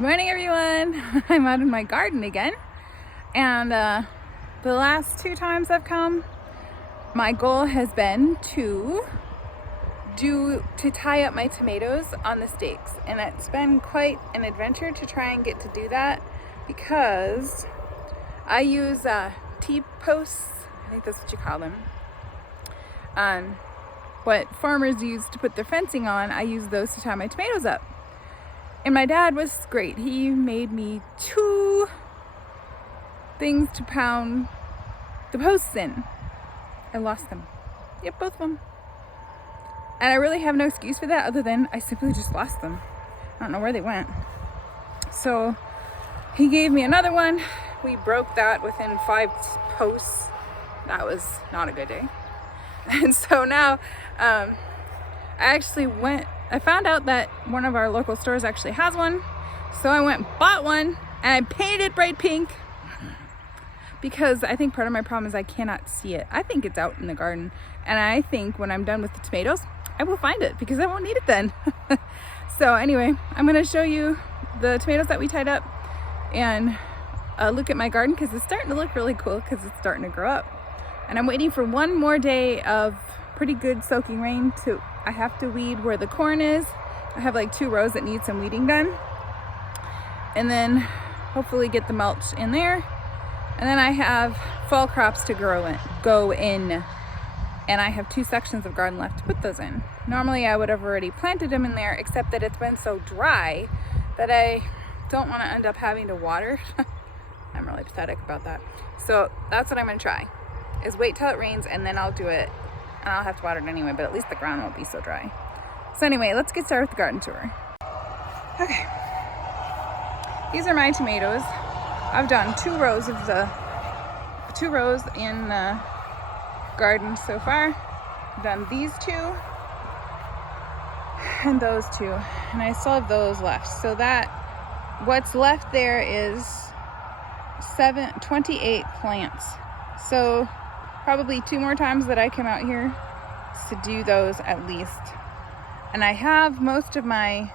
Good morning, everyone. I'm out in my garden again, and the last 2 times I've come, my goal has been to tie up my tomatoes on the stakes, and it's been quite an adventure to try and get to do that because I use T-posts. I think that's what you call them. What farmers use to put their fencing on, I use those to tie my tomatoes up. And my dad was great. He made me 2 things to pound the posts in. I lost them. Yep, both of them. And I really have no excuse for that other than I simply just lost them. I don't know where they went. So he gave me another one. We broke that within 5 posts. That was not a good day. And so now I found out that one of our local stores actually has one. So I went and bought one and I painted it bright pink because I think part of my problem is I cannot see it. I think it's out in the garden, and I think when I'm done with the tomatoes, I will find it because I won't need it then. So anyway, I'm going to show you the tomatoes that we tied up and look at my garden because it's starting to look really cool because it's starting to grow up. And I'm waiting for one more day of pretty good soaking rain I have to weed where the corn is. I have like 2 rows that need some weeding done. And then hopefully get the mulch in there. And then I have fall crops to go in. And I have 2 sections of garden left to put those in. Normally I would have already planted them in there, except that it's been so dry that I don't want to end up having to water. I'm really pathetic about that. So that's what I'm going to try, is wait till it rains and then I'll do it. And I'll have to water it anyway, but at least the ground won't be so dry. So anyway, let's get started with the garden tour. Okay. These are my tomatoes. I've done 2 rows in the garden so far. I've done these 2 and those 2, and I still have those left. So that what's left there is 28 plants. So probably 2 more times that I come out here to do those at least. And I have most of my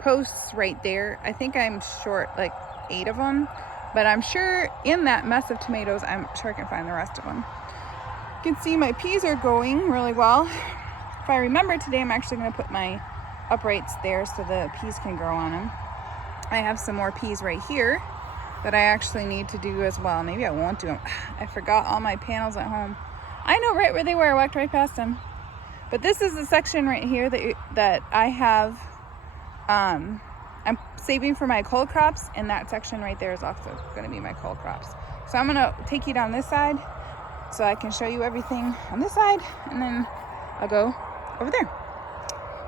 posts right there. I think I'm short like 8 of them, but I'm sure in that mess of tomatoes, I'm sure I can find the rest of them. You can see my peas are going really well. If I remember today, I'm actually going to put my uprights there so the peas can grow on them. I have some more peas right here that I actually need to do as well. Maybe I won't do them. I forgot all my panels at home. I know right where they were. I walked right past them. But this is the section right here that I have. I'm saving for my cold crops, and that section right there is also going to be my cold crops. So I'm going to take you down this side so I can show you everything on this side, and then I'll go over there.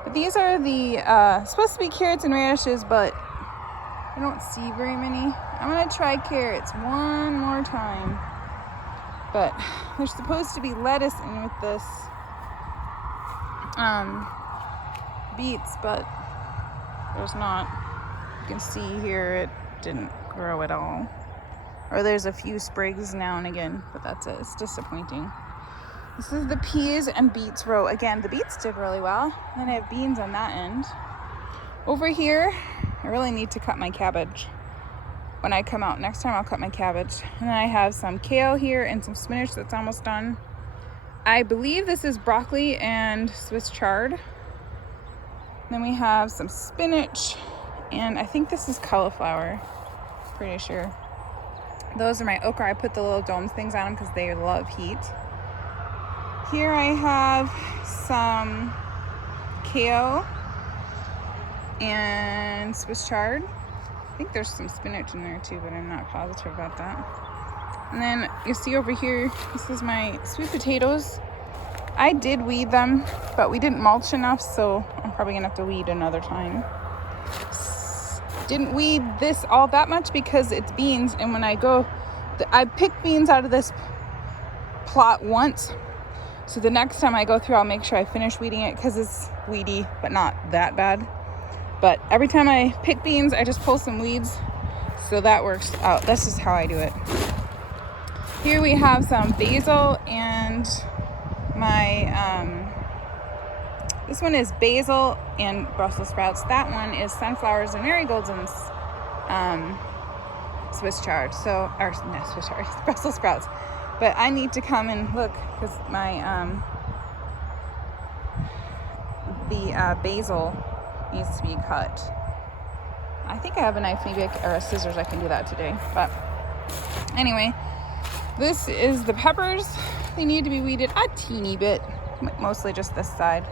But these are the supposed to be carrots and radishes, but I don't see very many. I'm going to try carrots one more time. But there's supposed to be lettuce in with this beets, but there's not. You can see here it didn't grow at all. Or there's a few sprigs now and again, but that's it. It's disappointing. This is the peas and beets row. Again, the beets did really well. Then I have beans on that end. Over here, I really need to cut my cabbage. When I come out next time, I'll cut my cabbage. And then I have some kale here and some spinach that's almost done. I believe this is broccoli and Swiss chard. Then we have some spinach, and I think this is cauliflower. Pretty sure. Those are my okra. I put the little dome things on them because they love heat. Here I have some kale and Swiss chard. I think there's some spinach in there too, but I'm not positive about that. And then you see over here, this is my sweet potatoes. I did weed them, but we didn't mulch enough, so I'm probably gonna have to weed another time. Didn't weed this all that much because it's beans, and when I picked beans out of this plot once, so the next time I go through, I'll make sure I finish weeding it because it's weedy, but not that bad. But every time I pick beans, I just pull some weeds. So that works out. This is how I do it. Here we have some basil and my This one is basil and Brussels sprouts. That one is sunflowers and marigolds and Swiss chard. So, or not Swiss chard, Brussels sprouts. But I need to come and look because my basil needs to be cut. I think I have a knife, maybe or a scissors. I can do that today. But anyway, this is the peppers. They need to be weeded a teeny bit, mostly just this side.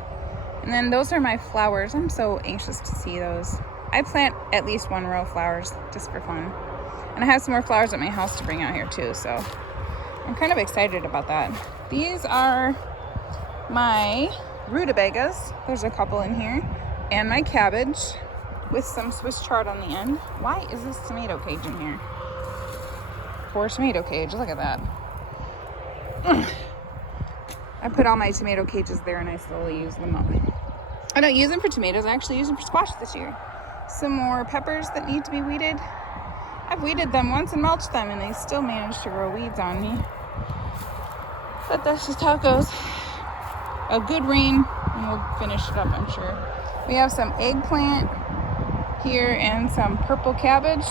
And then those are my flowers. I'm so anxious to see those. I plant at least one row of flowers just for fun. And I have some more flowers at my house to bring out here too, so I'm kind of excited about that. These are my rutabagas. There's a couple in here. And my cabbage with some Swiss chard on the end. Why is this tomato cage in here? Poor tomato cage, look at that. I put all my tomato cages there and I slowly use them up. I don't use them for tomatoes, I actually use them for squash this year. Some more peppers that need to be weeded. I've weeded them once and mulched them and they still manage to grow weeds on me. But that's just how it goes. A good rain and we'll finish it up, I'm sure. We have some eggplant here and some purple cabbage.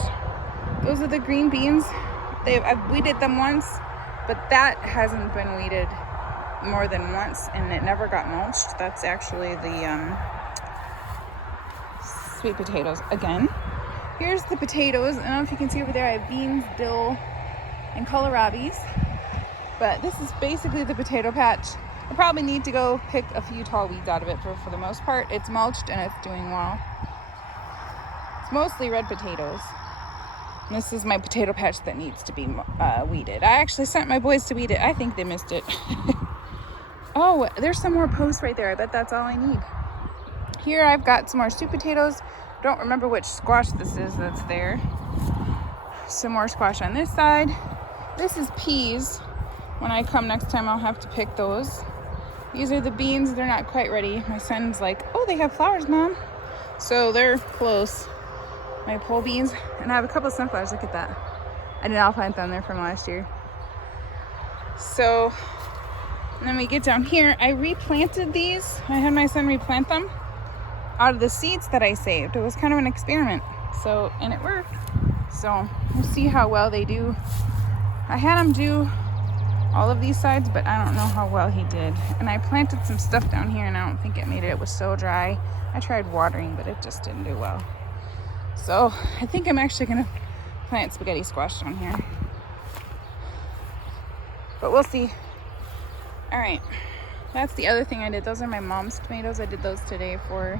Those are the green beans. I've weeded them once, but that hasn't been weeded more than once and it never got mulched. That's actually the sweet potatoes again. Here's the potatoes. I don't know if you can see over there, I have beans, dill, and kohlrabis. But this is basically the potato patch. I probably need to go pick a few tall weeds out of it, for the most part. It's mulched and it's doing well. It's mostly red potatoes. And this is my potato patch that needs to be weeded. I actually sent my boys to weed it. I think they missed it. Oh, there's some more posts right there. I bet that's all I need. Here I've got some more sweet potatoes. Don't remember which squash this is that's there. Some more squash on this side. This is peas. When I come next time, I'll have to pick those. These are the beans. They're not quite ready. My son's like, oh, they have flowers, Mom. So they're close. My pole beans. And I have a couple of sunflowers. Look at that. I did not plant them there from last year. So, and then we get down here. I replanted these. I had my son replant them out of the seeds that I saved. It was kind of an experiment. So, and it worked. So, we'll see how well they do. I had him do all of these sides, but I don't know how well he did. And I planted some stuff down here and I don't think it made it. It was so dry. I tried watering, but it just didn't do well. So I think I'm actually gonna plant spaghetti squash down here. But we'll see. All right, that's the other thing I did. Those are my mom's tomatoes. I did those today for.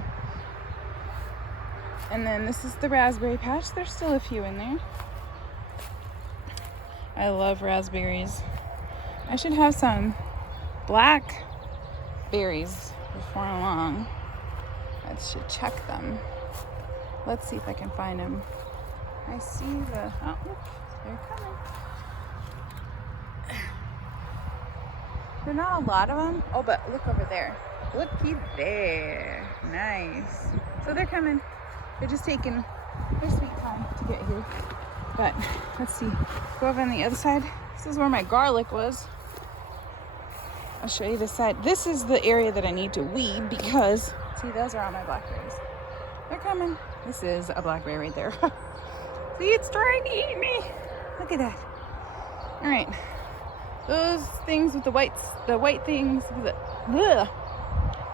And then this is the raspberry patch. There's still a few in there. I love raspberries. I should have some black berries before long. I should check them. Let's see if I can find them. I see the, oh, oops, they're coming. There are not a lot of them. Oh, but look over there. Looky there. Nice. So they're coming. They're just taking their sweet time to get here. But let's see. Go over on the other side. This is where my garlic was. I'll show you this side. This is the area that I need to weed because, see, those are all my blackberries. They're coming. This is a blackberry right there. See, it's trying to eat me. Look at that. All right. Those things with the white things, the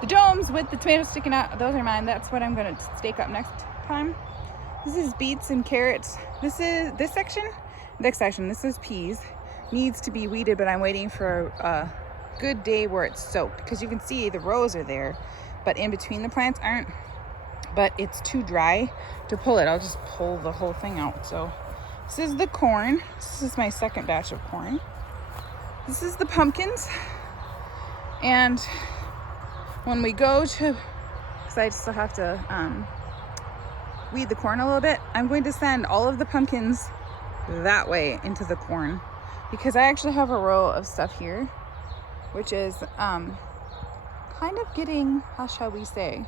domes with the tomatoes sticking out, those are mine. That's what I'm going to stake up next time. This is beets and carrots. This section, this is peas. Needs to be weeded, but I'm waiting for a good day where it's soaked because you can see the rows are there, but in between the plants aren't. But it's too dry to pull it. I'll just pull the whole thing out. So this is the corn. This is my second batch of corn. This is the pumpkins. And when we go to, because I still have to weed the corn a little bit, I'm going to send all of the pumpkins that way into the corn because I actually have a row of stuff here, which is kind of getting, how shall we say,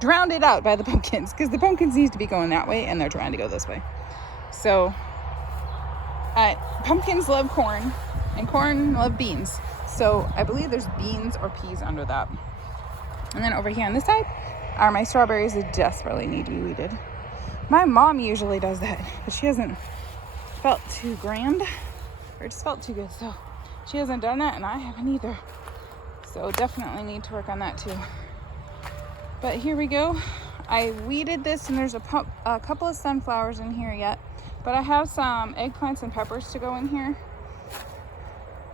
drowned it out by the pumpkins because the pumpkins need to be going that way and they're trying to go this way. So pumpkins love corn And corn, love beans. So I believe there's beans or peas under that. And then over here on this side are my strawberries that desperately need to be weeded. My mom usually does that, but she hasn't felt too grand, or it just felt too good. So she hasn't done that, and I haven't either. So definitely need to work on that too. But here we go. I weeded this, and there's a couple of sunflowers in here yet. But I have some eggplants and peppers to go in here.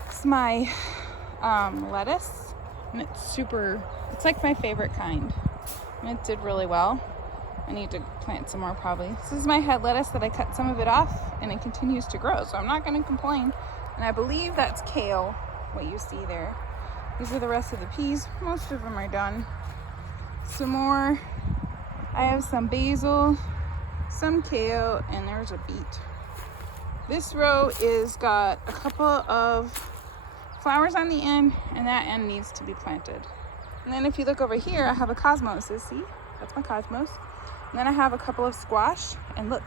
It's my lettuce, and it's like my favorite kind. And it did really well. I need to plant some more probably. This is my head lettuce that I cut some of it off, and it continues to grow, so I'm not going to complain. And I believe that's kale, what you see there. These are the rest of the peas. Most of them are done. Some more. I have some basil, some kale, and there's a beet. This row is got a couple of flowers on the end, and that end needs to be planted. And then if you look over here, I have a cosmos. See? That's my cosmos. And then I have a couple of squash, and look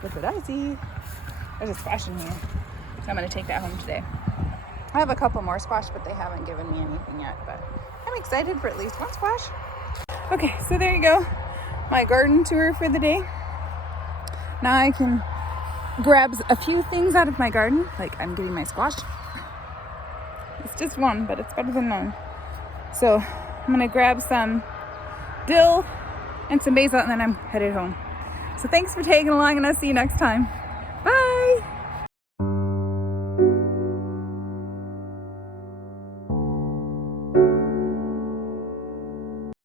what I see. There's a squash in here. So I'm going to take that home today. I have a couple more squash, but they haven't given me anything yet. But I'm excited for at least one squash. Okay, so there you go. My garden tour for the day. Now I can grab a few things out of my garden, like I'm getting my squash. It's just one, but it's better than none. So I'm going to grab some dill and some basil, and then I'm headed home. So thanks for tagging along, and I'll see you next time.